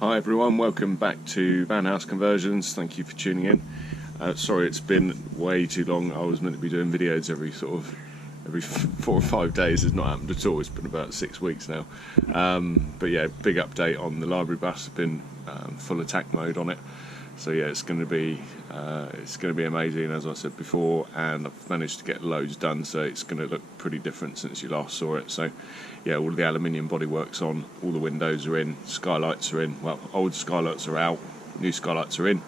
Hi everyone, welcome back to Van House Conversions. Thank you for tuning in. Sorry it's been way too long. I was meant to be doing videos every 4 or 5 days. It's not happened at all. It's been about 6 weeks now. But yeah, big update on the library bus. I've been full attack mode on it. So yeah, it's going to be amazing, as I said before, and I've managed to get loads done, so it's going to look pretty different since you last saw it. So yeah, all the aluminium bodywork's on, all the windows are in, skylights are in. Well, old skylights are out, new skylights are in.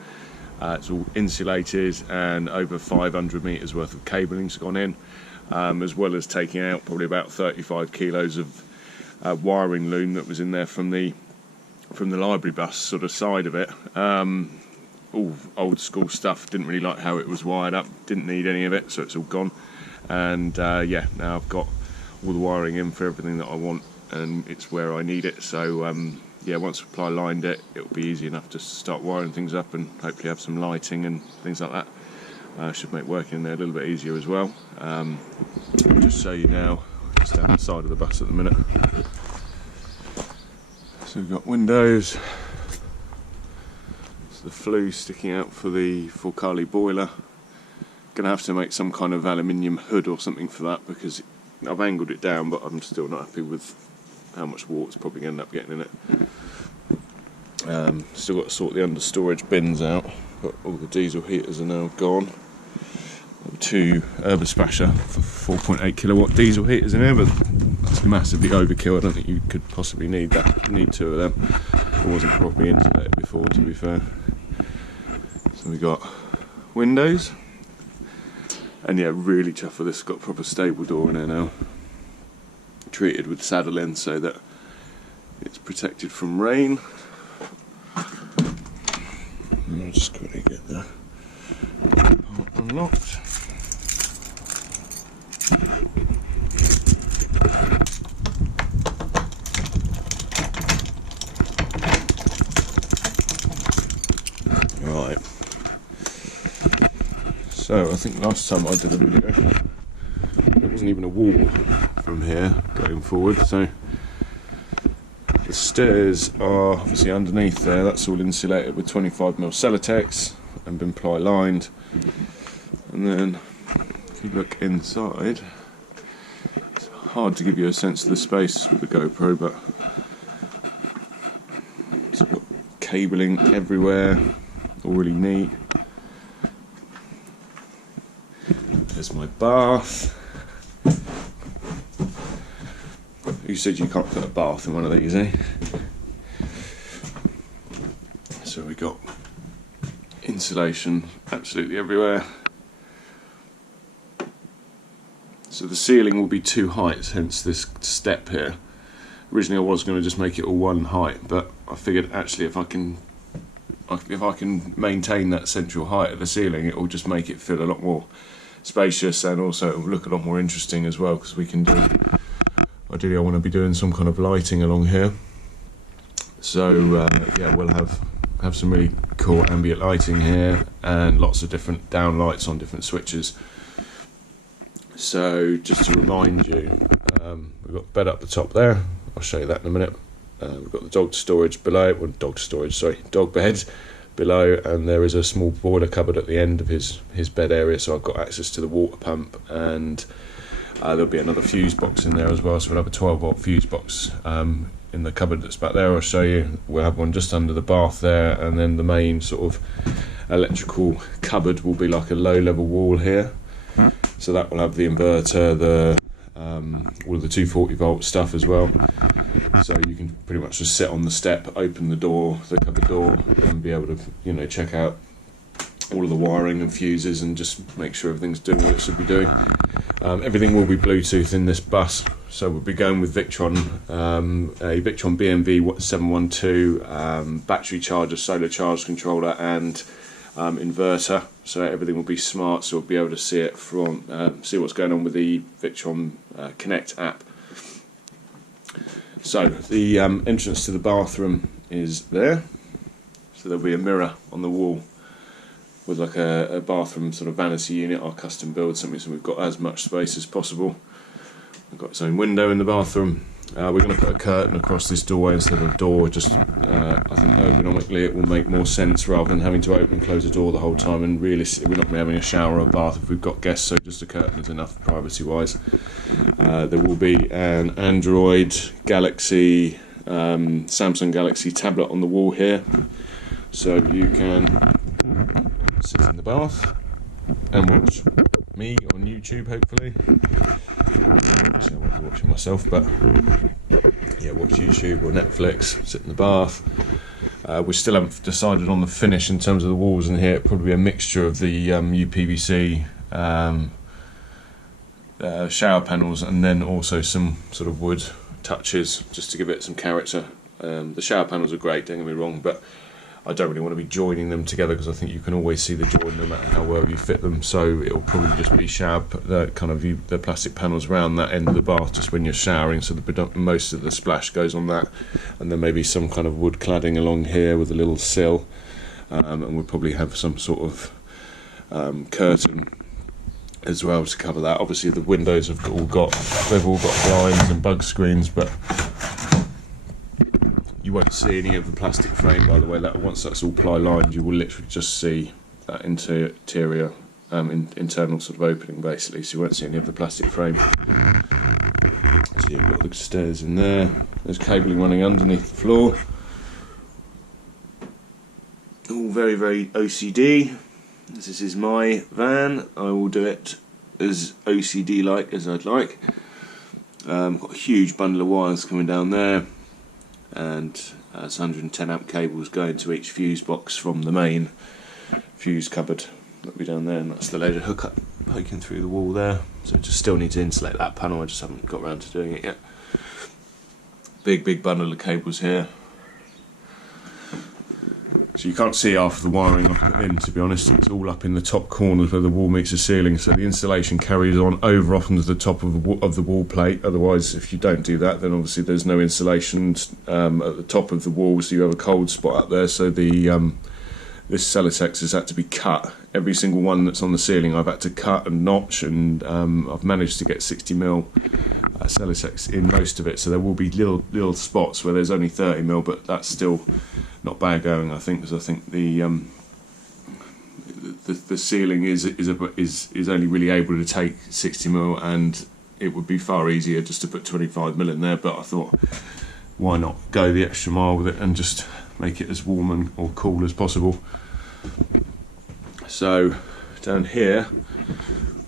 It's all insulated, and over 500 metres worth of cabling's gone in, as well as taking out probably about 35 kilos of wiring loom that was in there from the library bus sort of side of it. All old school stuff, didn't really like how it was wired up, didn't need any of it, so it's all gone. And yeah, now I've got all the wiring in for everything that I want, and it's where I need it. So yeah, once Supply lined it, it'll be easy enough to start wiring things up and hopefully have some lighting and things like that. Should make working in there a little bit easier as well. I'll just show you now, just down the side of the bus at the minute. So we've got windows, the flue sticking out for the Forcali boiler. Gonna have to make some kind of aluminium hood or something for that, because I've angled it down, but I'm still not happy with how much water's probably going to end up getting in it. Still got to sort the under storage bins out, but all the diesel heaters are now gone. 2 Urbaspasher for 4.8 kilowatt diesel heaters in here, but that's massively overkill. I don't think you could possibly need 2 of them. It wasn't properly insulated before, to be fair. So we got windows, and yeah, really chuffed with this. Got a proper stable door in here now, treated with saddle in so that it's protected from rain. I'll just quickly get the part unlocked. Right, so I think last time I did a video there wasn't even a wall from here going forward, so the stairs are obviously underneath there. That's all insulated with 25mm Celotex and been ply lined. And then if you look inside, it's hard to give you a sense of the space with the GoPro, but it's got cabling everywhere, all really neat. There's my bath. You said you can't put a bath in one of these, eh? So we got insulation absolutely everywhere. So the ceiling will be 2 heights, hence this step here. Originally I was going to just make it all 1 height, but I figured actually if I can maintain that central height of the ceiling, it will just make it feel a lot more spacious, and also it will look a lot more interesting as well, because we can do, ideally I want to be doing some kind of lighting along here. So yeah, we'll have some really cool ambient lighting here, and lots of different down lights on different switches. So just to remind you, we've got the bed up the top there. I'll show you that in a minute. We've got the dog storage below, well, dog bed below, and there is a small boiler cupboard at the end of his bed area, so I've got access to the water pump, and there'll be another fuse box in there as well, so we'll have a 12-volt fuse box in the cupboard that's back there. I'll show you. We'll have one just under the bath there, and then the main sort of electrical cupboard will be like a low-level wall here. So that will have the inverter, all of the 240-volt stuff as well. So you can pretty much just sit on the step, open the door, the cupboard door, and be able to, you know, check out all of the wiring and fuses and just make sure everything's doing what it should be doing. Everything will be Bluetooth in this bus, so we'll be going with Victron, a Victron BMV 712 battery charger, solar charge controller, and inverter. So everything will be smart, so we'll be able to see it from see what's going on with the Victron Connect app. So the entrance to the bathroom is there. So there'll be a mirror on the wall with like a bathroom sort of vanity unit. I'll custom build something so we've got as much space as possible. We've got its own window in the bathroom, We're going to put a curtain across this doorway instead of a door. Just I think ergonomically it will make more sense rather than having to open and close the door the whole time. And realistically, we're not going to be having a shower or a bath if we've got guests, so just a curtain is enough privacy-wise. There will be an Android Galaxy, Samsung Galaxy tablet on the wall here, so you can sit in the bath and watch me on YouTube, hopefully. Actually, I won't be watching myself, but yeah, watch YouTube or Netflix, sit in the bath. We still haven't decided on the finish in terms of the walls in here. It'll probably be a mixture of the UPVC shower panels and then also some sort of wood touches just to give it some character. The shower panels are great, don't get me wrong, but I don't really want to be joining them together because I think you can always see the join no matter how well you fit them. So it'll probably just be the plastic panels around that end of the bath just when you're showering, so most of the splash goes on that, and then maybe some kind of wood cladding along here with a little sill, and we'll probably have some sort of curtain as well to cover that. Obviously the windows they've all got blinds and bug screens, but you won't see any of the plastic frame, by the way. Once that's all ply lined, you will literally just see that interior, internal sort of opening, basically. So you won't see any of the plastic frame. So you've got the stairs in there. There's cabling running underneath the floor. All very, very OCD. This is my van. I will do it as OCD-like as I'd like. Got a huge bundle of wires coming down there, and it's 110 amp cables going to each fuse box from the main fuse cupboard. That'll be down there, and that's the leisure hookup poking through the wall there. So we just still need to insulate that panel. I just haven't got around to doing it yet. Big bundle of cables here. So you can't see half the wiring I've put in, to be honest. It's all up in the top corners where the wall meets the ceiling, so the insulation carries on over often to the top of the wall plate. Otherwise, if you don't do that, then obviously there's no insulation at the top of the wall, so you have a cold spot up there. So the this Celotex has had to be cut. Every single one that's on the ceiling I've had to cut and notch, and I've managed to get 60mm Celotex in most of it, so there will be little spots where there's only 30mm, but that's still not bad going, I think, because I think the ceiling is only really able to take 60mm, and it would be far easier just to put 25mm in there. But I thought, why not go the extra mile with it and just make it as warm or cool as possible. So down here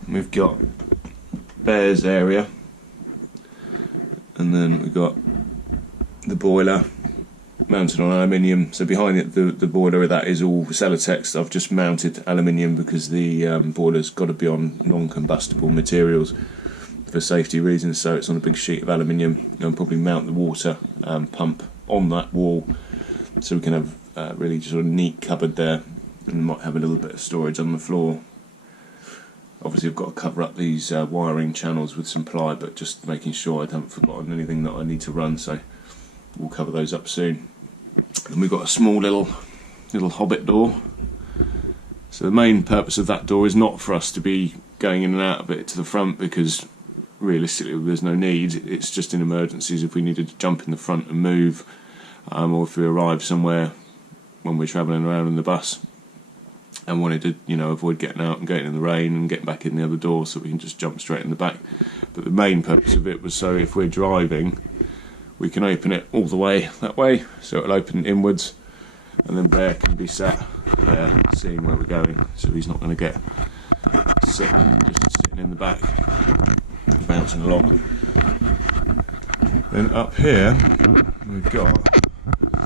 we've got Bear's area, and then we've got the boiler mounted on aluminium. So behind it, the boiler, that is all Celotex. I've just mounted aluminium because the boiler's got to be on non-combustible materials for safety reasons, so it's on a big sheet of aluminium. I'll probably mount the water pump on that wall, so we can have really just a neat cupboard there, and might have a little bit of storage on the floor. Obviously I've got to cover up these wiring channels with some ply, but just making sure I haven't forgotten anything that I need to run, so we'll cover those up soon. And we've got a small little hobbit door. So the main purpose of that door is not for us to be going in and out of it to the front, because realistically there's no need. It's just in emergencies, if we needed to jump in the front and move, or if we arrive somewhere when we're travelling around in the bus and wanted to, avoid getting out and getting in the rain and getting back in the other door, so we can just jump straight in the back. But the main purpose of it was so if we're driving, we can open it all the way that way, so it'll open inwards, and then Bear can be sat there seeing where we're going, so he's not going to get just sitting in the back bouncing along. Then up here we've got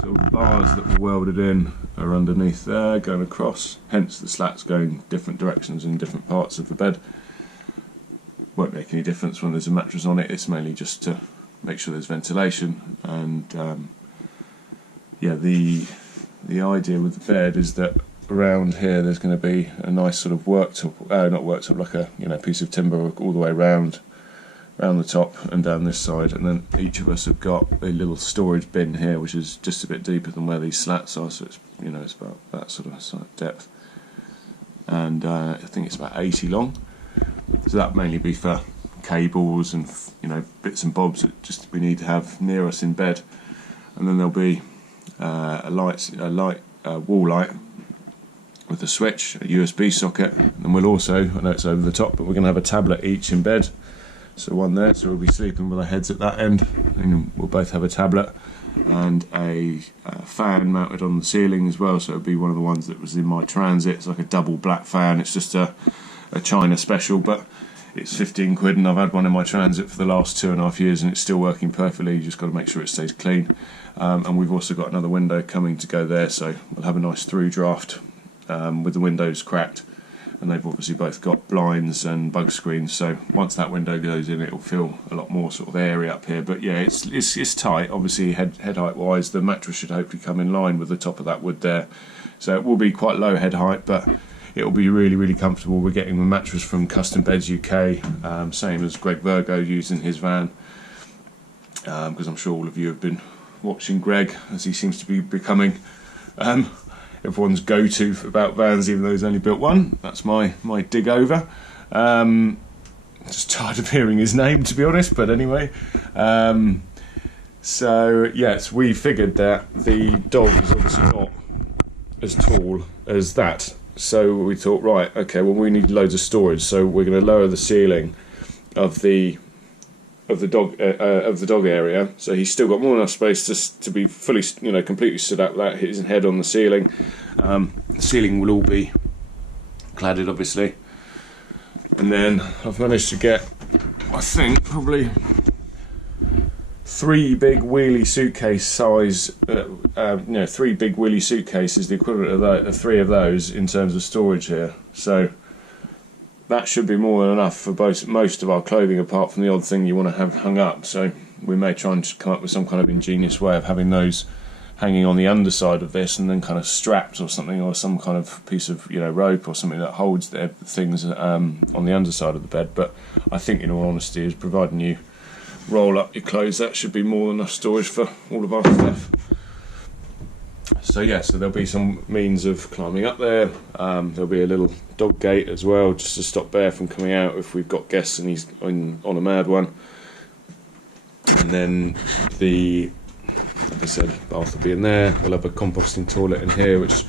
sort of bars that were welded in are underneath there going across, hence the slats going different directions in different parts of the bed. Won't make any difference when there's a mattress on it, it's mainly just to make sure there's ventilation. And yeah, the idea with the bed is that around here there's going to be a nice sort of not worktop, like a piece of timber all the way round the top and down this side, and then each of us have got a little storage bin here, which is just a bit deeper than where these slats are, so it's it's about that sort of depth, and I think it's about 80 long. So that mainly be for cables and bits and bobs that just we need to have near us in bed. And then there'll be a wall light with a switch, a USB socket, and we'll also, I know it's over the top, but we're going to have a tablet each in bed. So one there, so we'll be sleeping with our heads at that end, and we'll both have a tablet and a fan mounted on the ceiling as well. So it'll be one of the ones that was in my Transit. It's like a double black fan. It's just a China special, but it's 15 quid, and I've had one in my Transit for the last 2.5 years, and it's still working perfectly. You just got to make sure it stays clean. And we've also got another window coming to go there, so we'll have a nice through draft with the windows cracked. And they've obviously both got blinds and bug screens, so once that window goes in, it'll feel a lot more sort of airy up here. But yeah, it's tight. Obviously, head height wise, the mattress should hopefully come in line with the top of that wood there. So it will be quite low head height, but it'll be really, really comfortable. We're getting the mattress from Custom Beds UK, same as Greg Virgo using his van, because I'm sure all of you have been watching Greg as he seems to be becoming everyone's go-to about vans, even though he's only built one. That's my dig over. Just tired of hearing his name, to be honest, but anyway. So yes, we figured that the dog is obviously not as tall as that, so we thought, right, okay, well, we need loads of storage, so we're going to lower the ceiling of the dog area, so he's still got more than enough space to be fully, completely stood up without hitting his head on the ceiling. The ceiling will all be cladded, obviously, and then I've managed to get, I think, probably 3 big wheelie suitcase size, 3 big wheelie suitcases, the equivalent of 3 of those in terms of storage here. So that should be more than enough for most of our clothing, apart from the odd thing you want to have hung up. So we may try and come up with some kind of ingenious way of having those hanging on the underside of this and then kind of strapped or something, or some kind of piece of rope or something that holds their things on the underside of the bed. But I think, in all honesty, is providing you roll up your clothes, that should be more than enough storage for all of our stuff. So yeah, so there'll be some means of climbing up there. There'll be a little dog gate as well, just to stop Bear from coming out if we've got guests and he's on a mad one. And then like I said, bath will be in there. We'll have a composting toilet in here, which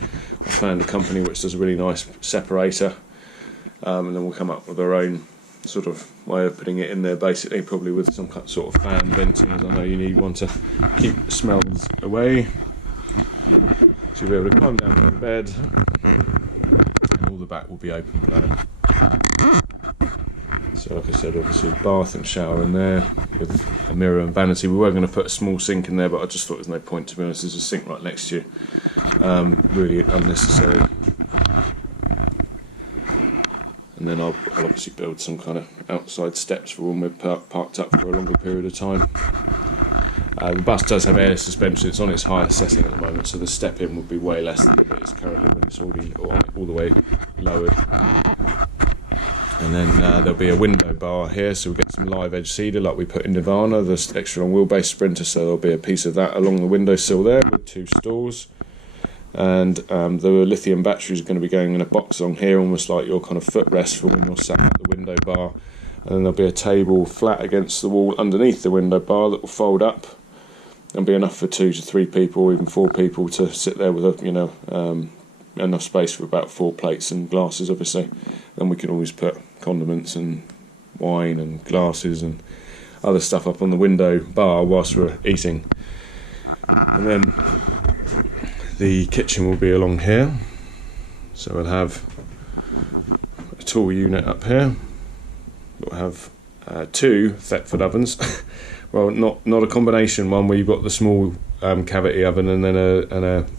I found a company which does a really nice separator. And then we'll come up with our own sort of way of putting it in there, basically, probably with some sort of fan venting, as I know you need one to keep the smells away. So you'll be able to climb down from the bed, and all the back will be open plan. So like I said, obviously bath and shower in there with a mirror and vanity. We were going to put a small sink in there, but I just thought there's no point, to be honest. There's a sink right next to you, really unnecessary. And then I'll obviously build some kind of outside steps for when we're parked up for a longer period of time. The bus does have air suspension. It's on its highest setting at the moment, so the step in would be way less than it is currently when it's already all the way lowered. And then there'll be a window bar here, so we'll get some live edge cedar like we put in Nirvana, the extra long wheelbase Sprinter, so there'll be a piece of that along the windowsill there with 2 stools. And the lithium batteries are going to be going in a box on here, almost like your kind of footrest for when you're sat at the window bar. And then there'll be a table flat against the wall underneath the window bar that will fold up and be enough for 2 to 3 people, or even 4 people, to sit there with enough space for about 4 plates and glasses, obviously. Then we can always put condiments and wine and glasses and other stuff up on the window bar whilst we're eating. And then the kitchen will be along here, so we'll have a tall unit up here. We'll have 2 Thetford ovens. Well, not a combination one where you've got the small cavity oven and then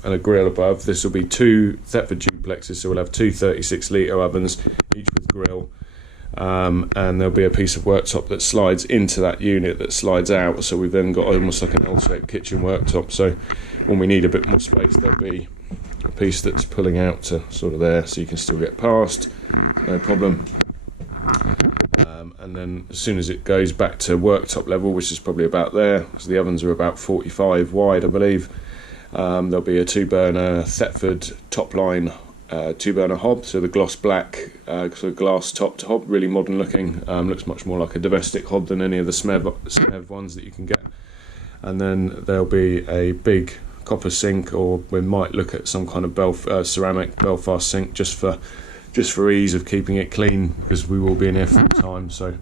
a grill above. This will be 2 Thetford duplexes, so we'll have 2 36-litre ovens, each with grill. And there'll be a piece of worktop that slides into that unit that slides out, so we've then got almost like an L-shaped kitchen worktop. So when we need a bit more space, there'll be a piece that's pulling out to sort of there, so you can still get past, no problem. And then as soon as it goes back to worktop level, which is probably about there, because the ovens are about 45 wide, I believe, there'll be a 2-burner Thetford top line 2-burner hob, so the gloss black, sort of glass topped hob, really modern looking. Looks much more like a domestic hob than any of the SMEV ones that you can get. And then there'll be a big copper sink, or we might look at some kind of ceramic Belfast sink just for ease of keeping it clean, because we will be in here full time. So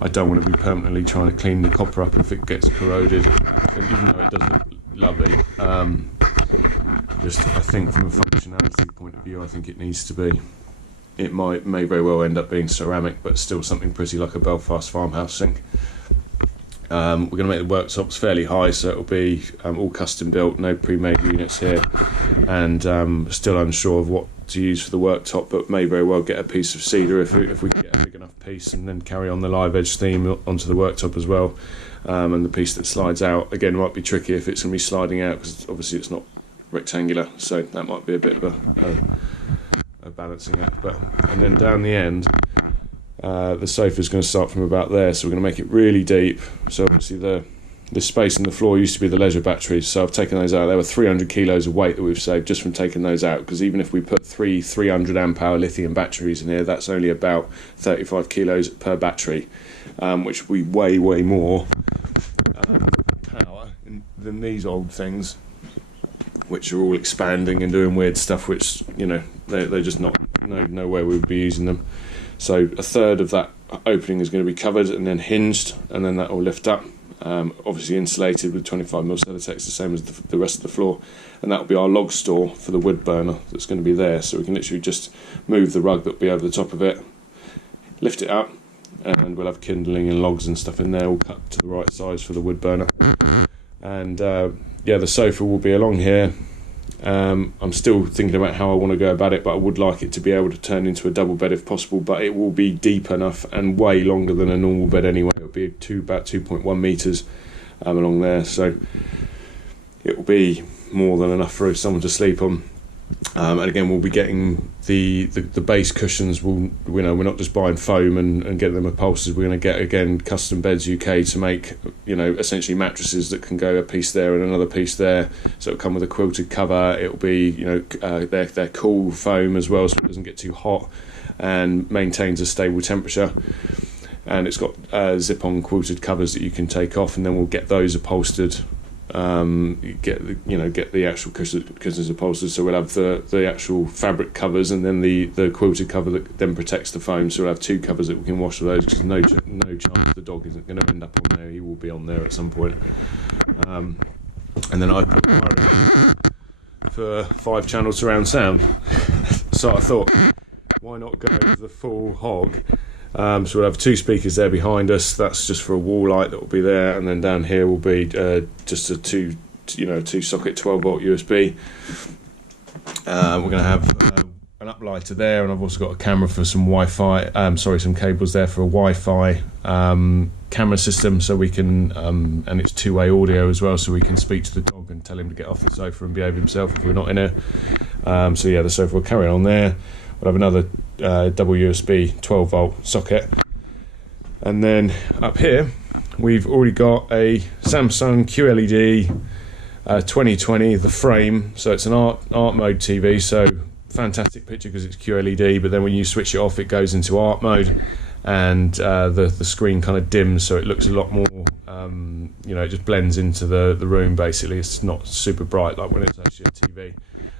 I don't want to be permanently trying to clean the copper up if it gets corroded, and even though it does look lovely. Just I think from a functionality point of view, I think it needs to be. It may very well end up being ceramic, but still something pretty like a Belfast farmhouse sink. We're going to make the worktops fairly high, so it'll be all custom built, no pre-made units here, and still unsure of what to use for the worktop, but may very well get a piece of cedar if we can get a big enough piece, and then carry on the live edge theme onto the worktop as well. And the piece that slides out, again, might be tricky if it's going to be sliding out, because obviously it's not rectangular, so that might be a bit of a balancing act. And then down the end, the sofa's going to start from about there, so we're going to make it really deep. So obviously the space in the floor used to be the leisure batteries, so I've taken those out. There were 300 kilos of weight that we've saved just from taking those out, because even if we put 300 amp hour lithium batteries in here, that's only about 35 kilos per battery, which we way more power than these old things, which are all expanding and doing weird stuff, which, you know, they're just not, no way we would be using them. So a third of that opening is going to be covered and then hinged, and then that will lift up, obviously insulated with 25mm Celotex, the same as the rest of the floor, and that will be our log store for the wood burner that's going to be there. So we can literally just move the rug that will be over the top of it, lift it up, and we'll have kindling and logs and stuff in there, all cut to the right size for the wood burner. And yeah, the sofa will be along here. I'm still thinking about how I want to go about it, but I would like it to be able to turn into a double bed if possible, but it will be deep enough and way longer than a normal bed anyway. It'll be about 2.1 metres along there, so it will be more than enough for someone to sleep on. And again, we'll be getting the base cushions. We're not just buying foam and getting them upholstered. We're going to get, again, Custom Beds UK to make, essentially mattresses that can go a piece there and another piece there. So it'll come with a quilted cover. It'll be, they're cool foam as well, so it doesn't get too hot and maintains a stable temperature. And it's got zip-on quilted covers that you can take off, and then we'll get those upholstered. Get the actual cushions upholstered, so we'll have the actual fabric covers, and then the quilted cover that then protects the foam. So we'll have two covers that we can wash those, because no chance the dog isn't going to end up on there. He will be on there at some point. And then I put wiring for 5-channel surround sound. So I thought, why not go the full hog? So we'll have 2 speakers there behind us. That's just for a wall light that will be there, and then down here will be just a 2-socket 12-volt USB. We're going to have an uplighter there, and I've also got a camera for some Wi-Fi. Some cables there for a Wi-Fi camera system, so we can, and it's 2-way audio as well, so we can speak to the dog and tell him to get off the sofa and behave himself if we're not in here. So yeah, the sofa will carry on there. We'll have another double USB 12-volt socket, and then up here we've already got a Samsung QLED 2020, the frame, so it's an art mode TV, so fantastic picture because it's QLED, but then when you switch it off it goes into art mode, and the screen kind of dims, so it looks a lot more it just blends into the room. Basically, it's not super bright like when it's actually a TV.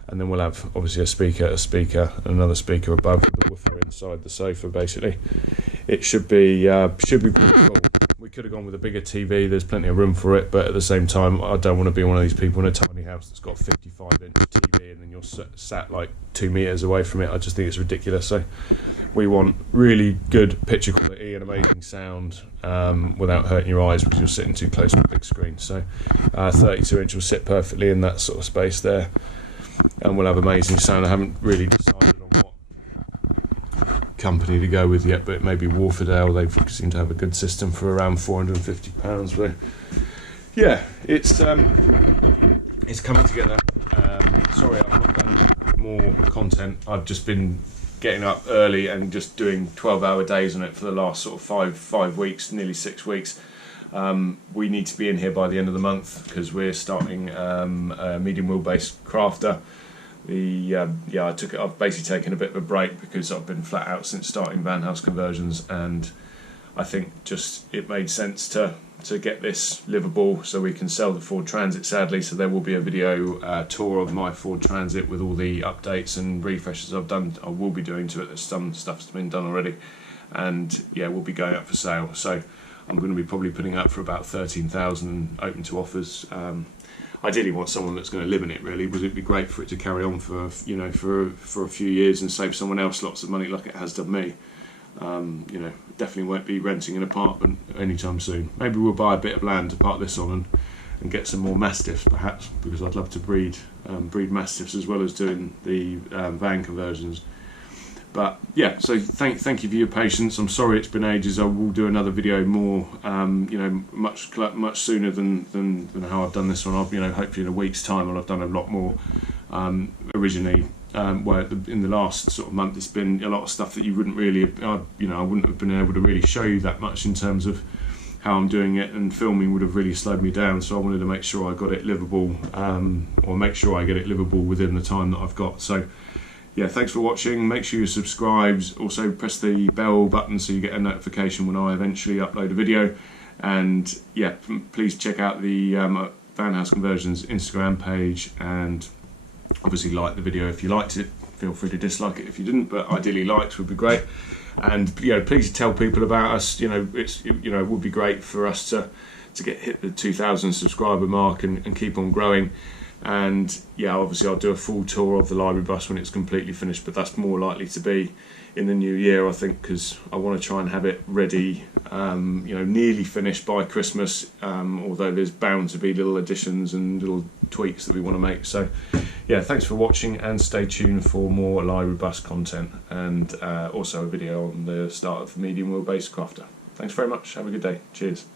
And then we'll have obviously a speaker, and another speaker above the woofer inside the sofa. Basically, it should be pretty cool. We could have gone with a bigger TV. There's plenty of room for it, but at the same time, I don't want to be one of these people in a tiny house that's got a 55-inch TV and then you're sat like 2 meters away from it. I just think it's ridiculous. So we want really good picture quality and amazing sound without hurting your eyes because you're sitting too close to a big screen. So 32-inch will sit perfectly in that sort of space there. And we'll have amazing sound. I haven't really decided on what company to go with yet, but it may be Wharfedale. They seem to have a good system for around £450. So yeah, it's coming together. Sorry, I've not done more content. I've just been getting up early and just doing 12-hour days on it for the last sort of five weeks, nearly 6 weeks. We need to be in here by the end of the month because we're starting a medium wheelbase crafter I've basically taken a bit of a break because I've been flat out since starting Van House Conversions, and I think just it made sense to get this livable so we can sell the Ford Transit, sadly. So there will be a video tour of my Ford Transit with all the updates and refreshes I've done. I will be doing to it. There's some stuff that's been done already, and yeah, we'll be going up for sale. So I'm going to be probably putting up for about 13,000 and open to offers. Ideally want someone that's going to live in it, really, because it'd be great for it to carry on for a few years and save someone else lots of money like it has done me. Definitely won't be renting an apartment anytime soon. Maybe we'll buy a bit of land to park this on and get some more mastiffs perhaps, because I'd love to breed mastiffs as well as doing the van conversions. But yeah, so thank you for your patience. I'm sorry it's been ages. I will do another video more, much sooner than how I've done this one. Hopefully in a week's time I'll have done a lot more. Originally, in the last sort of month, it's been a lot of stuff that you wouldn't really, I wouldn't have been able to really show you that much in terms of how I'm doing it, and filming would have really slowed me down. So I wanted to make sure I got it livable, or make sure I get it livable within the time that I've got. So yeah, thanks for watching. Make sure you subscribe. Also press the bell button so you get a notification when I eventually upload a video. And yeah, please check out the Van House Conversions Instagram page, and obviously like the video if you liked it. Feel free to dislike it if you didn't, but ideally liked would be great. And please tell people about us. It would be great for us to hit the 2,000 subscriber mark and keep on growing. And yeah, obviously I'll do a full tour of the library bus when it's completely finished, but that's more likely to be in the new year, I think, because I want to try and have it ready, nearly finished by Christmas, although there's bound to be little additions and little tweaks that we want to make. So yeah, thanks for watching, and stay tuned for more library bus content, and also a video on the start of the medium wheelbase crafter. Thanks very much, have a good day, cheers.